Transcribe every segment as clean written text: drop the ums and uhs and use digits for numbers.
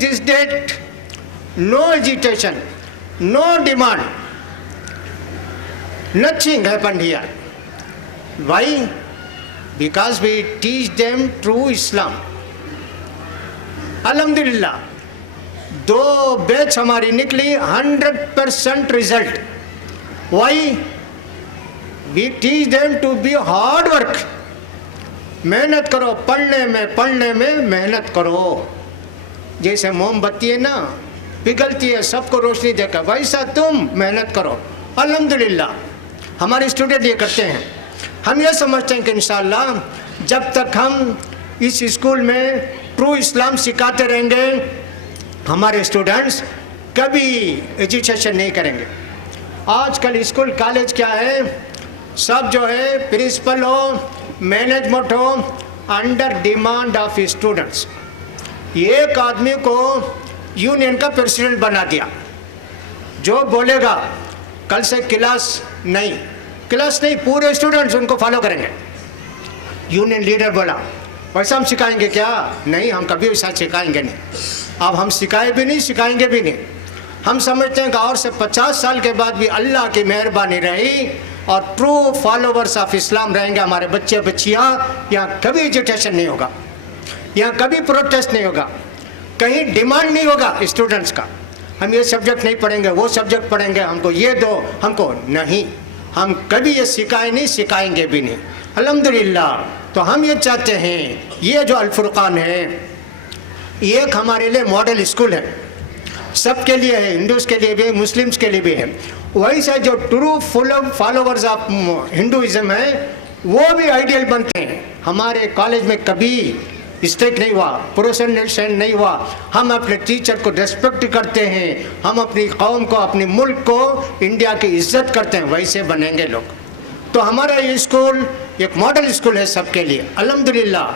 This date, no agitation, no demand, nothing happened here. Why? Because we teach them true Islam. Alhamdulillah, 2 batch हमारी निकली 100% result. Why? We teach them to be hard work. मेहनत करो, पढ़ने में मेहनत करो. जैसे मोमबत्ती है ना, पिघलती है, सबको रोशनी देकर, वैसा तुम मेहनत करो. अल्हम्दुलिल्लाह हमारे स्टूडेंट ये करते हैं. हम ये समझते हैं कि इंशाअल्लाह जब तक हम इस स्कूल में ट्रू इस्लाम सिखाते रहेंगे, हमारे स्टूडेंट्स कभी एजुकेशन नहीं करेंगे. आजकल स्कूल कॉलेज क्या है, सब जो है प्रिंसिपल हो, मैनेजमेंट हो, अंडर डिमांड ऑफ स्टूडेंट्स. एक आदमी को यूनियन का प्रेसिडेंट बना दिया. जो बोलेगा कल से क्लास नहीं, पूरे स्टूडेंट्स उनको फॉलो करेंगे. यूनियन लीडर बोला वैसा हम सिखाएंगे क्या? नहीं, हम कभी वैसा सिखाएंगे नहीं. अब हम सिखाए भी नहीं, सिखाएंगे भी नहीं. हम समझते हैं कि और से 50 साल के बाद भी अल्लाह की मेहरबानी रही और ट्रू फॉलोवर्स ऑफ इस्लाम रहेंगे हमारे बच्चे बच्चियाँ. यहाँ कभी एजुकेशन नहीं होगा, यहाँ कभी प्रोटेस्ट नहीं होगा, कहीं डिमांड नहीं होगा स्टूडेंट्स का. हम ये सब्जेक्ट नहीं पढ़ेंगे, वो सब्जेक्ट पढ़ेंगे, हमको ये दो, हमको नहीं. हम कभी ये सिखाए नहीं, सिखाएंगे भी नहीं. अल्हम्दुलिल्लाह. तो हम ये चाहते हैं, ये जो अल फुरकान है ये एक हमारे लिए मॉडल स्कूल है. सबके लिए है, हिंदूज के लिए भी, मुस्लिम्स के लिए भी है. वैसे जो ट्रू फॉलोवर्स ऑफ हिंदुइज्म है वो भी आइडियल बनते हैं. हमारे कॉलेज में कभी स्ट्रिक्ट नहीं हुआ, प्रोसेशन नहीं हुआ. हम अपने टीचर को रेस्पेक्ट करते हैं, हम अपनी कौम को, अपने मुल्क को, इंडिया की इज्जत करते हैं. वैसे बनेंगे लोग. तो हमारा ये स्कूल एक मॉडल स्कूल है सबके लिए. अल्हम्दुलिल्लाह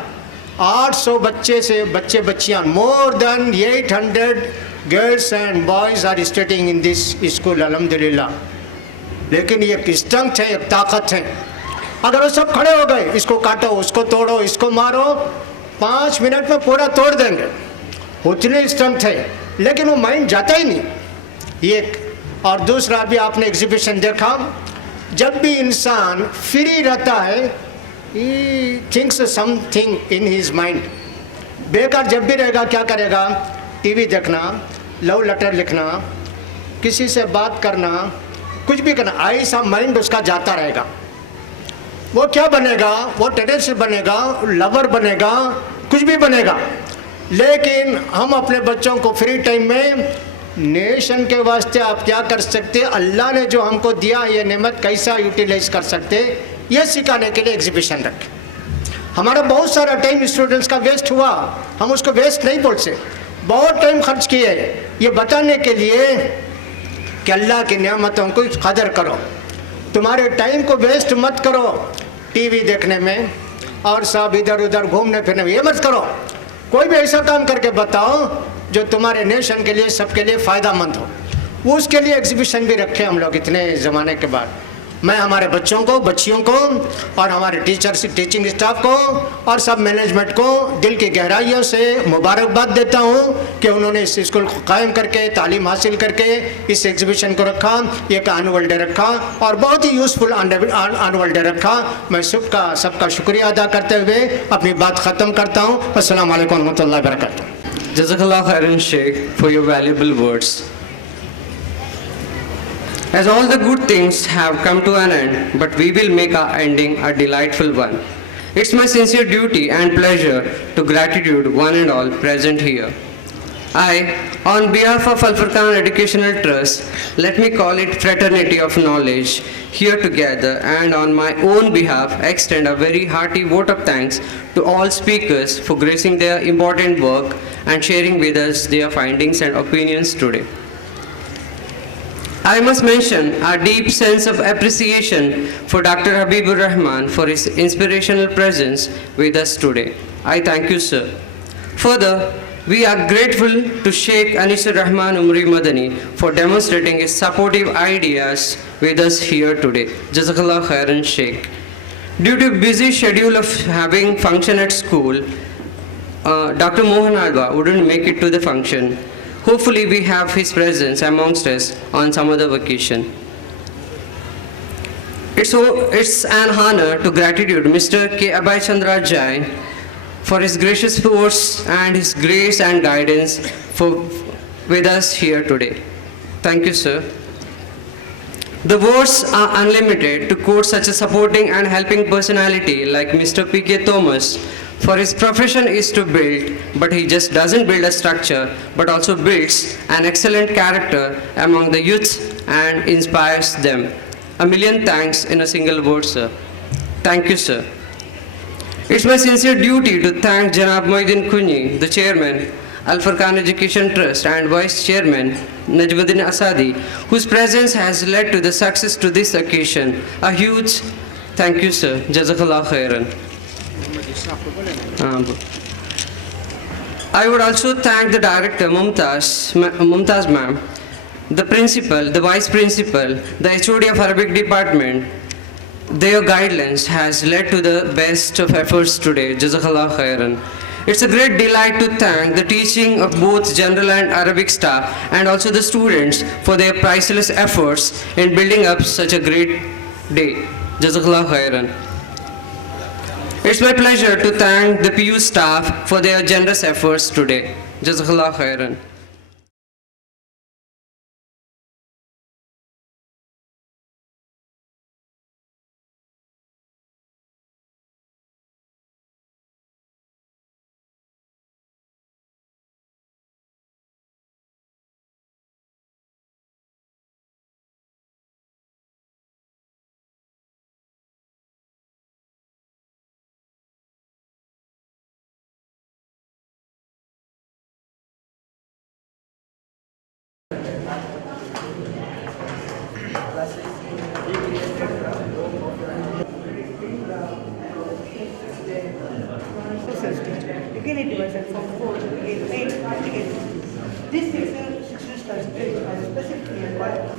800 बच्चे बच्चियाँ, more than 800 girls and boys are studying in this school. अल्हम्दुलिल्लाह. लेकिन ये एक स्ट्रेंथ है, एक ताकत है. अगर वो सब खड़े हो गए, इसको काटो, उसको तोड़ो, इसको मारो, 5 मिनट में पूरा तोड़ देंगे. उतनी स्ट्रेंथ है. लेकिन वो माइंड जाता ही नहीं. एक और दूसरा भी आपने एग्जीबिशन देखा, जब भी इंसान फ्री रहता है he thinks something in his mind. बेकार जब भी रहेगा क्या करेगा? टीवी देखना, लव लेटर लिखना, किसी से बात करना, कुछ भी करना. ऐसा माइंड उसका जाता रहेगा. वो क्या बनेगा? वो टेररिस्ट बनेगा, लवर बनेगा, कुछ भी बनेगा. लेकिन हम अपने बच्चों को फ्री टाइम में नेशन के वास्ते आप क्या कर सकते, अल्लाह ने जो हमको दिया ये नेमत कैसा यूटिलाइज कर सकते, ये सिखाने के लिए एग्जीबिशन रखें. हमारा बहुत सारा टाइम स्टूडेंट्स का वेस्ट हुआ. हम उसको वेस्ट नहीं बोल सकते. बहुत टाइम खर्च किए ये बताने के लिए कि अल्लाह की नेमतों को कदर करो. तुम्हारे टाइम को वेस्ट मत करो टीवी देखने में और सब इधर उधर घूमने फिरने में. ये मत करो. कोई भी ऐसा काम करके बताओ जो तुम्हारे नेशन के लिए, सबके लिए फ़ायदेमंद हो. उसके लिए एग्जीबिशन भी रखे हम लोग इतने ज़माने के बाद. मैं हमारे बच्चों को, बच्चियों को और हमारे टीचर्स, टीचिंग स्टाफ को और सब मैनेजमेंट को दिल की गहराइयों से मुबारकबाद देता हूँ कि उन्होंने इस स्कूल को कायम करके, तालीम हासिल करके इस एग्जीबिशन को रखा, एक एनुअल डे रखा और बहुत ही यूज़फुल एनुअल डे रखा. मैं सबका शुक्रिया अदा करते हुए अपनी बात ख़त्म करता हूँ. अस्सलाम वालेकुम रहमतुल्लाहि व बरकातुहू. Jazakallah khairan Sheikh for your valuable words. As all the good things have come to an end, but we will make our ending a delightful one. It's my sincere duty and pleasure to gratitude one and all present here. I, on behalf of Al Furqan Educational Trust, let me call it fraternity of knowledge, here together, and on my own behalf extend a very hearty vote of thanks to all speakers for gracing their important work and sharing with us their findings and opinions today. I must mention our deep sense of appreciation for Dr. Habibur Rahman for his inspirational presence with us today. I thank you, sir. Further, we are grateful to Sheikh Anisur Rahman Umri Madani for demonstrating his supportive ideas with us here today. Jazakallah khairan, Sheikh. Due to busy schedule of having function at school, Dr. Mohan Alva wouldn't make it to the function. Hopefully, we have his presence amongst us on some other occasion. It's an honor to gratitude Mr. K. Abhay Chandra Jain for his gracious words and his grace and guidance with us here today. Thank you, sir. The words are unlimited to quote such a supporting and helping personality like Mr. P.K. Thomas, for his profession is to build, but he just doesn't build a structure, but also builds an excellent character among the youths and inspires them. A million thanks in a single word, sir. Thank you, sir. It's my sincere duty to thank Janab Moidin Kunyi, the chairman, Al Furqan Education Trust, and vice chairman, Najmuddin Asadi, whose presence has led to the success to this occasion. A huge thank you, sir. Jazakallah khairan. I would also thank the director, Mumtaz ma'am, the principal, the vice principal, the HOD of Arabic department. Their guidelines has led to the best of efforts today. Jazakallah khairan. It's a great delight to thank the teaching of both general and Arabic staff and also the students for their priceless efforts in building up such a great day. Jazakallah khairan. It's my pleasure to thank the PU staff for their generous efforts today. Jazakallah khairan. Again, it division from 4 to 8 again. This section constitutes as specifically required.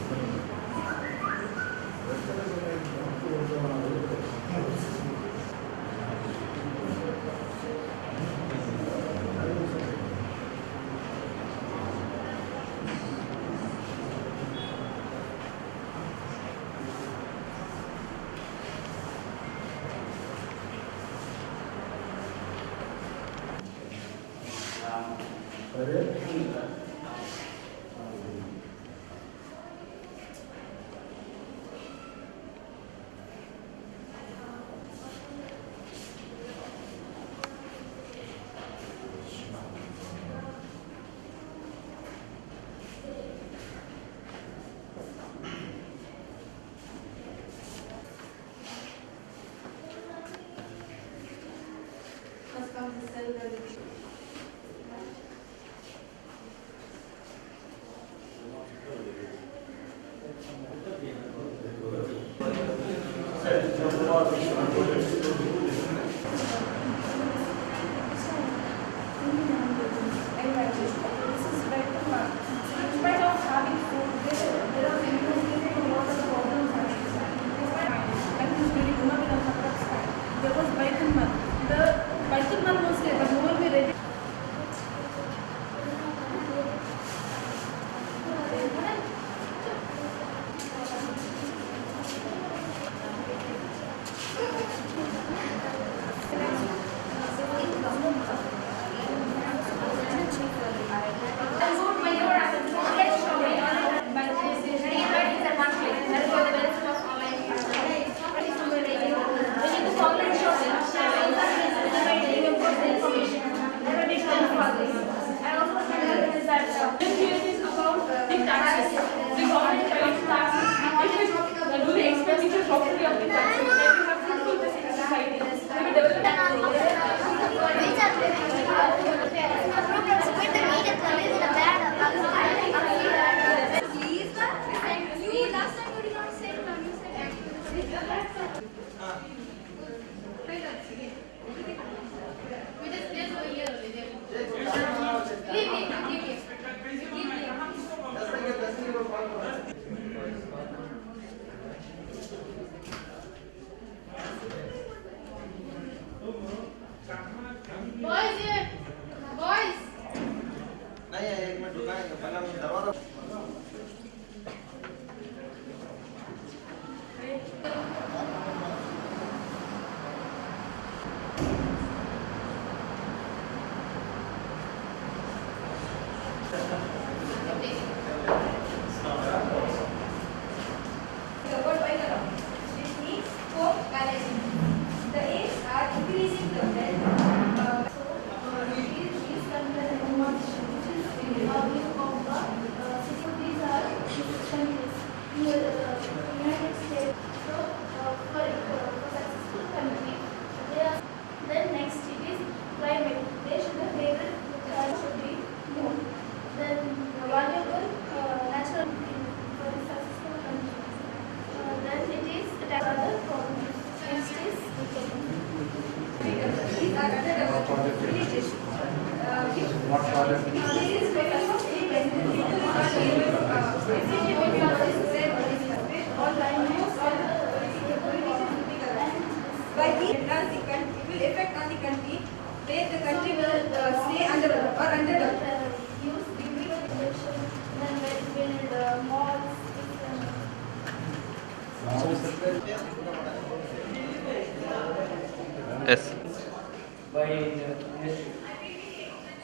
in the industry.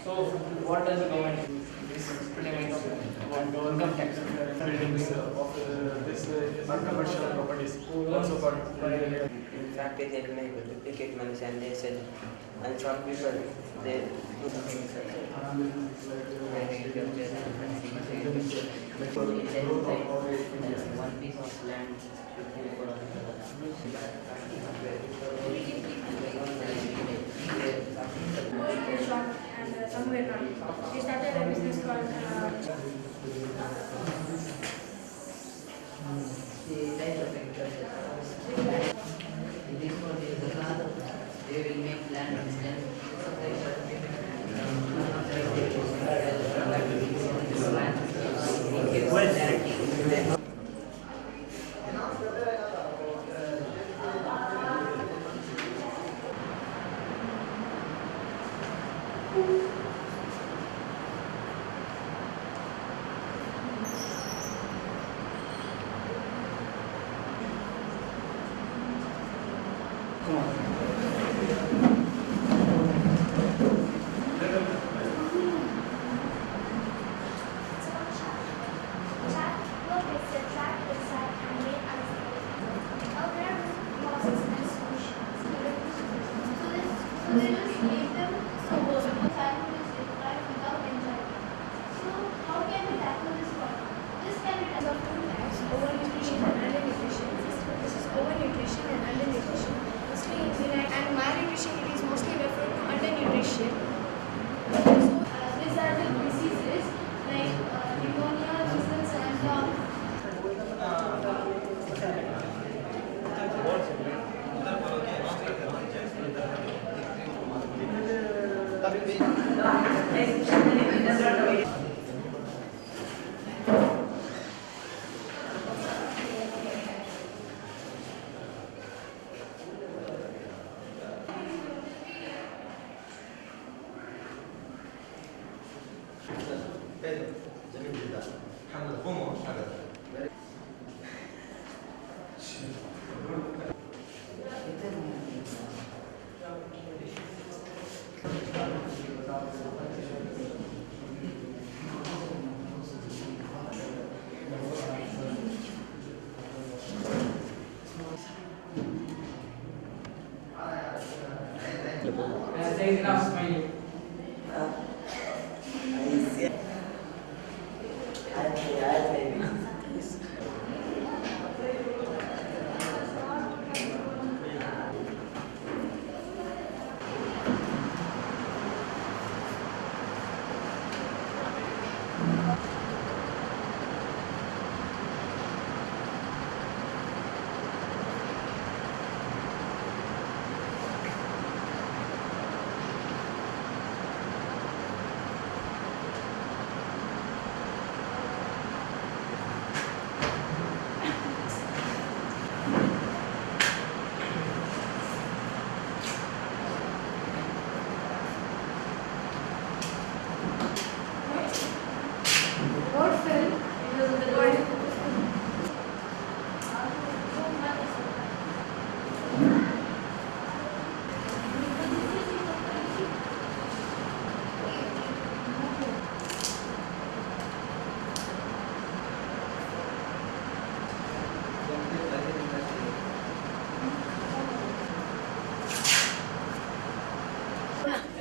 So what does the government do? This implement of income tax? Buildings of this non-commercial properties also got In fact, they make duplicate money and they sell. And some people, they do things like one piece of land should be for shop and somewhere not. They started a business called they will make land there is enough money. road fell. It was the road.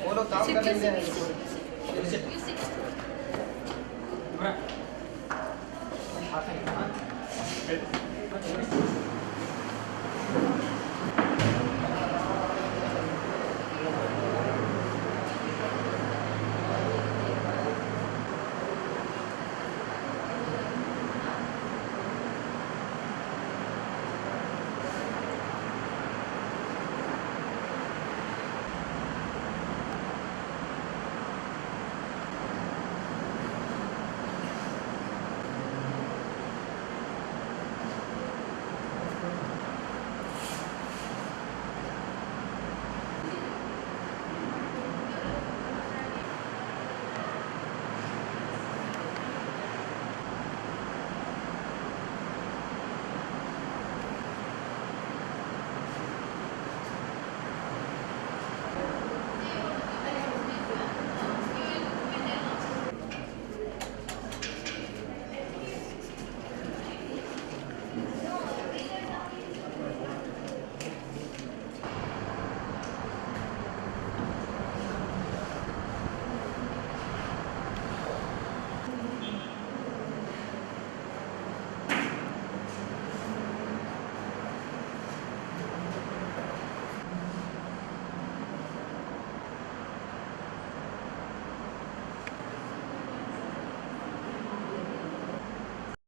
वो लोग काम कर लेंगे Right.